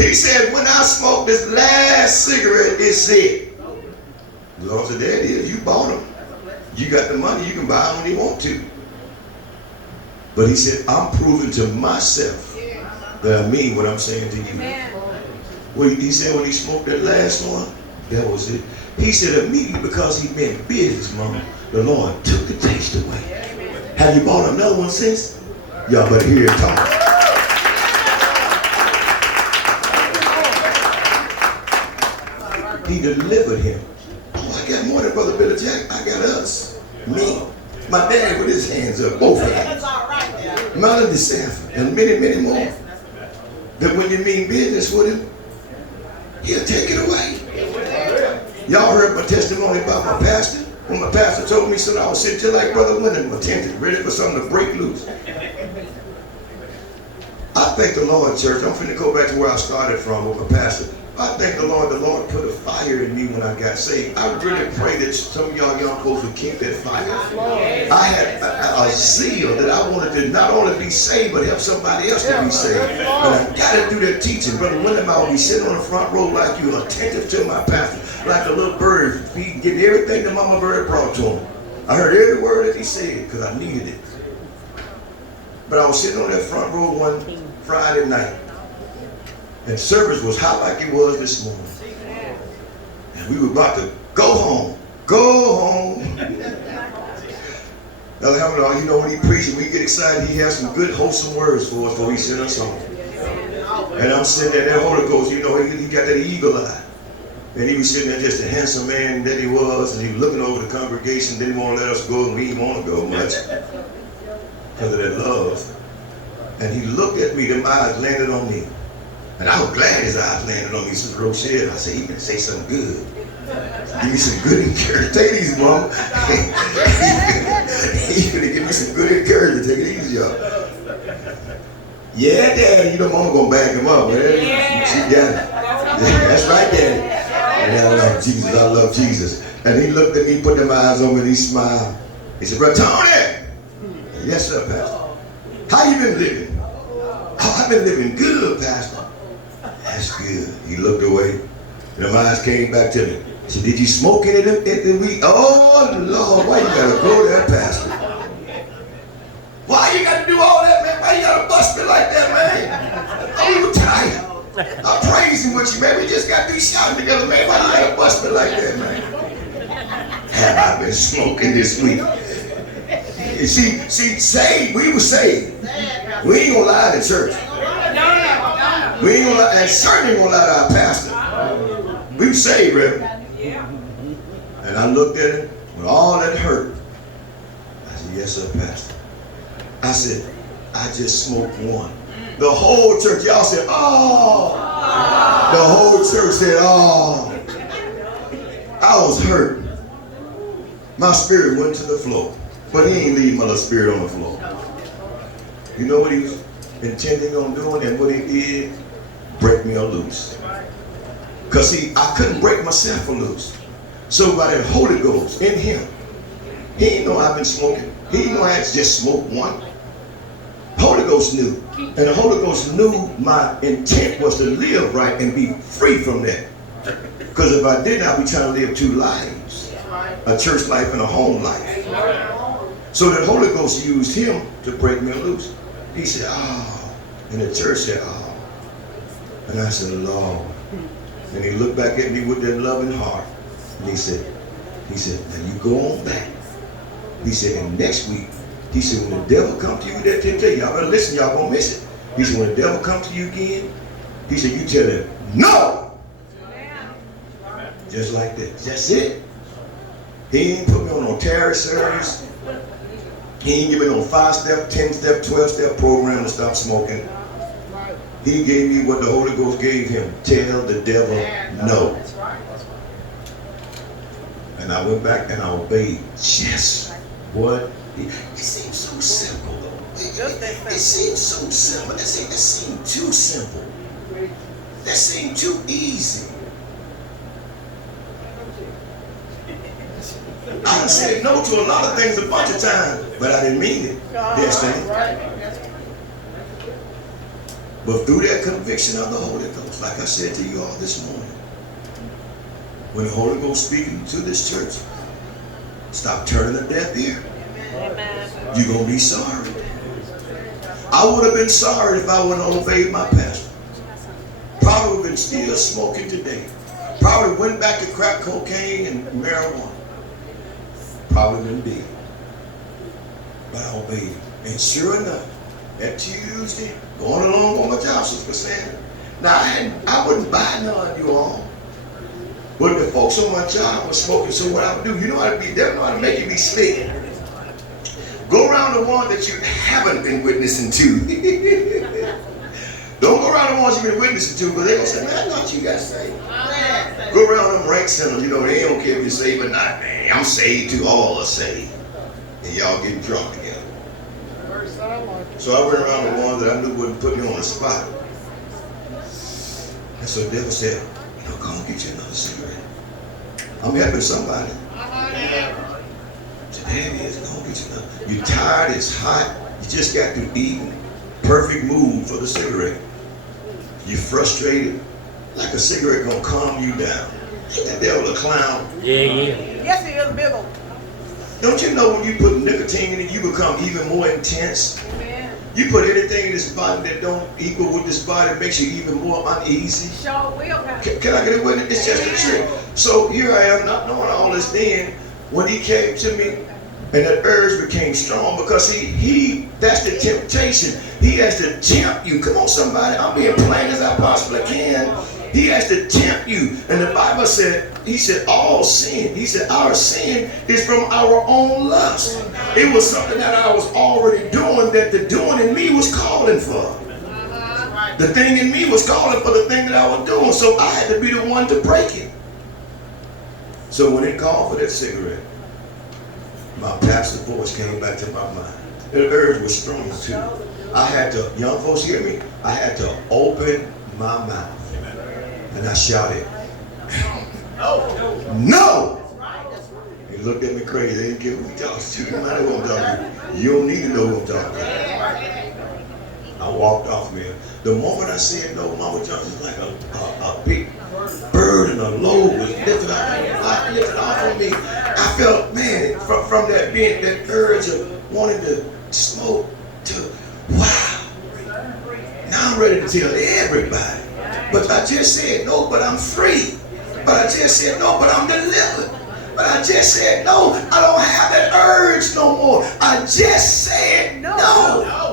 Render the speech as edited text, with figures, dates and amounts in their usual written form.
He said, when I smoked this last cigarette, it said. The Lord said, there it is. You bought them. You got the money. You can buy them when you want to. But he said, I'm proving to myself that I mean what I'm saying to you. Well, he said when he smoked that last one, that was it. He said immediately because he meant business, mama, the Lord took the taste away. Have you bought another one since? Y'all better hear it talk. He delivered him. Oh, I got more than Brother Billy Jack. I got us. Me. My dad with his hands up, both hands. Melody Sanford, and many, many more. That when you mean business with him, he'll take it away. Y'all heard my testimony about my pastor? When my pastor told me so, I was sitting just like Brother Wyndham, attentive, ready for something to break loose. I thank the Lord, church. I'm finna go back to where I started from with my pastor. I thank the Lord put a fire in me when I got saved. I really pray that some of y'all young folks would keep that fire. I had a zeal that I wanted to not only be saved, but help somebody else to be saved. And I got to do that teaching. Brother Wyndham, I would be sitting on the front row like you, attentive to my pastor, like a little bird, feeding, getting everything the mama bird brought to him. I heard every word that he said because I needed it. But I was sitting on that front row one Friday night. And service was hot like it was this morning. And we were about to go home. Go home. Alhamdulillah, you know when he preaches, when we get excited, he has some good, wholesome words for us before he sent us home. And I'm sitting there, that Holy Ghost, you know, he got that eagle eye. And he was sitting there just a handsome man that he was, and he was looking over the congregation, didn't want to let us go, and we didn't want to go much because of that love. And he looked at me, them eyes landed on me. And I was glad his eyes landed on me, Sister Rochelle. I said, he can say something good. Give me some good encouragement. Take it easy, Mama. He's going to give me some good encouragement. Take it easy, y'all. Yeah, Daddy. You know Mama going to back him up, man. She got it. Yeah, that's right, Daddy. And I love Jesus. I love Jesus. And he looked at me, put them eyes on me, and he smiled. He said, Brother Tony. Yes, sir, Pastor. How you been living? Oh, I've been living good, Pastor. That's good. He looked away. And my eyes came back to me. He said, did you smoke any of them? Oh, Lord, why you got to go there, Pastor? Why you got to do all that, man? Why you got to bust me like that, man? Oh, you tired. I'm praising with you, man. We just got these shouting together, man. Why you got to bust me like that, man? Have I been smoking this week? You see, saved. We were saved. We ain't going to lie to church. We ain't gonna lie, and certainly ain't gonna lie to our pastor. We were saved, Reverend. And I looked at him with all that hurt. I said, yes, sir, Pastor. I said, I just smoked one. The whole church, y'all said, oh. The whole church said, oh. I was hurt. My spirit went to the floor. But he ain't leave my little spirit on the floor. You know what he was intending on doing, and what he did? Break me loose. Because see, I couldn't break myself loose. So by that Holy Ghost in him, he didn't know I've been smoking. He didn't know I had just smoked one. Holy Ghost knew. And the Holy Ghost knew my intent was to live right and be free from that. Because if I didn't, I'd be trying to live two lives. A church life and a home life. So that Holy Ghost used him to break me loose. He said, oh. And the church said, oh. And I said, Lord. And he looked back at me with that loving heart. And he said, now you go on back. He said, and next week, he said, when the devil come to you with that temptation, y'all better listen, y'all gonna miss it. He said, when the devil come to you again, he said, you tell him, no! Just like that. That's it. He ain't put me on no terror service. He ain't give me no 5-step, 10-step, 12-step program to stop smoking. He gave me what the Holy Ghost gave him. Tell the devil no. And I went back and I obeyed just what it seems so simple. It seems so simple. It seemed too simple. That seemed too easy. I done said no to a lot of things a bunch of times, but I didn't mean it. Destiny. But through that conviction of the Holy Ghost, like I said to you all this morning, when the Holy Ghost speaking to this church, stop turning a deaf ear. You're going to be sorry. I would have been sorry if I wouldn't have obeyed my pastor. Probably would have been still smoking today. Probably went back to crack cocaine and marijuana. Probably been dead. But I obeyed him. And sure enough, that Tuesday, going along on my job, Sister Sandra. Now, I wouldn't buy none, you all. But the folks on my job were smoking, so what I would do, you know how to be, they know how to make you be slick. Go around the one that you haven't been witnessing to. Don't go around the ones you've been witnessing to, because they're going to say, man, I thought you got saved. Go around them rank centers, you know, they don't care if you're saved or not, man. I'm saved too, all are saved. And y'all getting drunk together. So I went around the ones that I knew wouldn't put me on the spot. And so the devil said, you know, go and get you another cigarette. I'm helping somebody. Today it is, go and get you another. You're tired, it's hot, you just got to eat. Perfect mood for the cigarette. You're frustrated, like a cigarette gonna calm you down. Ain't that devil a clown? Yeah. Yes, he is a big one. Don't you know when you put nicotine in it, you become even more intense? Amen. You put anything in this body that don't equal with this body, it makes you even more uneasy. Sure will. Can I get it with it? It's just a trick. So here I am, not knowing all this then, when he came to me, and that urge became strong, because he that's the temptation. He has to tempt you. Come on, somebody. I'm being plain as I possibly can. He has to tempt you. And the Bible said, he said, all sin. He said, our sin is from our own lust. It was something that I was already doing, that the doing in me was calling for. The thing in me was calling for the thing that I was doing. So I had to be the one to break it. So when it called for that cigarette, my pastor's voice came back to my mind. The urge was strong too. I had to, young folks hear me? I had to open my mouth. And I shouted, no! He looked at me crazy. They didn't care who he talking to. No matter who I'm talking to. You don't need to know who I'm talking to. I walked off me. The moment I said no, Mama Johnson was like a big bird and a load was lifted off of me. I felt, man, from that being that urge of wanting to smoke to, wow, now I'm ready to tell everybody. But I just said no, but I'm free. But I just said no, but I'm delivered. But I just said no, I don't have that urge no more. I just said no.